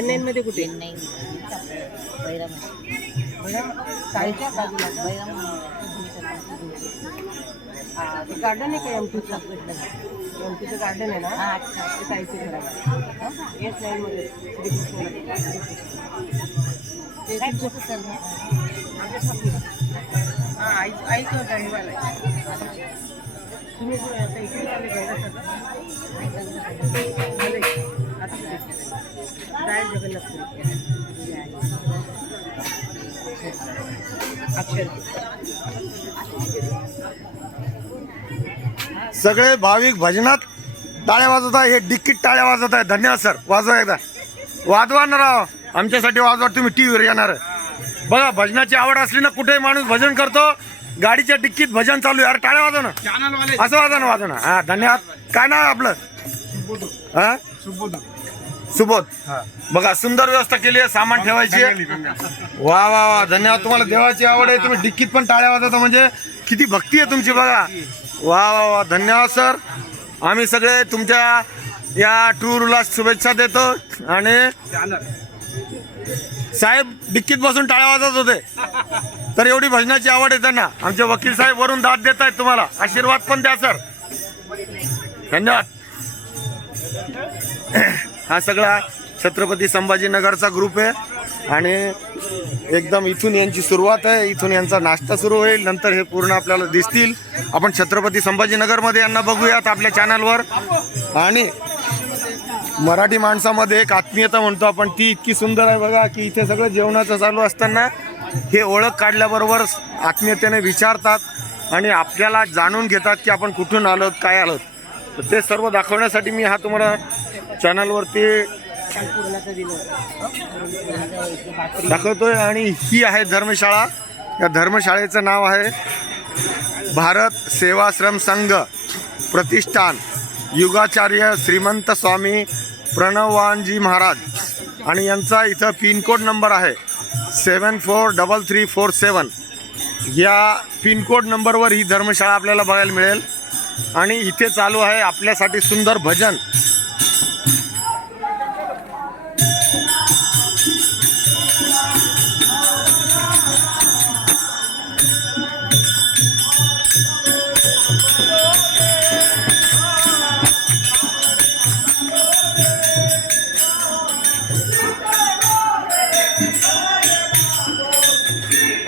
N9 मध्ये कुठे? नाही बैराम चाळीच्या बाजूला का? ते गार्डन आहे का एमटीचं? एमटीचं गार्डन आहे ना? ते चाळीचे घर आहे. S9 मध्ये श्रीकृष्णमध्ये. ते तुमचं आई तो गणवाला आहे. तुम्ही आता इकडे आले गंगासारला? आले आता कुठे? जाय जगन्नाथपुरी. अक्षर सगळे भाविक भजनात टाळ्या वाजवत आहे. हे डिक्कीत टाळ्या वाजवत आहे. धन्यवाद सर. वाजवा एकदा. वाजवा ना राव. आमच्यासाठी वाजवा. तुम्ही टीव्हीवर येणार. बघा भजनाची आवड असली ना कुठेही माणूस भजन करतो. गाडीच्या डिक्कीत भजन चालू आहे. अरे टाळ्या वाजव ना. असं वाजवा ना वाजव ना. हा धन्यवाद. काय नाव आहे आपलं? हा सुबोध. बघा सुंदर व्यवस्था केली आहे. सामान ठेवायची. वा वा वा धन्यवाद. तुम्हाला देवाची आवड आहे. तुम्ही डिक्कीत पण टाळ्या वाजवता म्हणजे किती भक्ती आहे तुमची. बघा वा वा वा धन्यवाद सर. आम्ही सगळे तुमच्या या टूरला शुभेच्छा देतो. आणि साहेब डिक्कीत बसून टाळ्या वाजवत होते तर एवढी भजनाची आवड आहे त्यांना. आमचे वकील साहेब वरून दाद देत आहेत. तुम्हाला आशीर्वाद पण द्या सर. धन्यवाद. हा सगळा छत्रपती संभाजीनगरचा ग्रुप आहे आणि एकदम इथून यांची सुरुवात आहे. इथून यांचा नाश्ता सुरू होईल. नंतर हे पूर्ण आपल्याला दिसतील. आपण छत्रपती संभाजीनगरमध्ये यांना बघूयात आपल्या चॅनलवर. आणि मराठी माणसामध्ये एक आत्मीयता म्हणतो आपण ती इतकी सुंदर आहे बघा की इथे सगळं जेवणाचं चालू असताना हे ओळख काढल्याबरोबर आत्मीयतेने विचारतात आणि आपल्याला जाणून घेतात की आपण कुठून आलोत काय आलोत. तर ते सर्व दाखवण्यासाठी मी हा तुम्हाला चॅनलवरती दाखवतोय. आणि ही आहे धर्मशाळा. या धर्मशाळेचं नाव आहे भारत सेवाश्रम संघ प्रतिष्ठान युगाचार्य श्रीमंत स्वामी प्रणवानजी महाराज. आणि यांचा इथं पिनकोड नंबर आहे 743347. या पिनकोड नंबरवर ही धर्मशाळा आपल्याला बघायला मिळेल. आणि इथे चालू आहे आपल्यासाठी सुंदर भजन.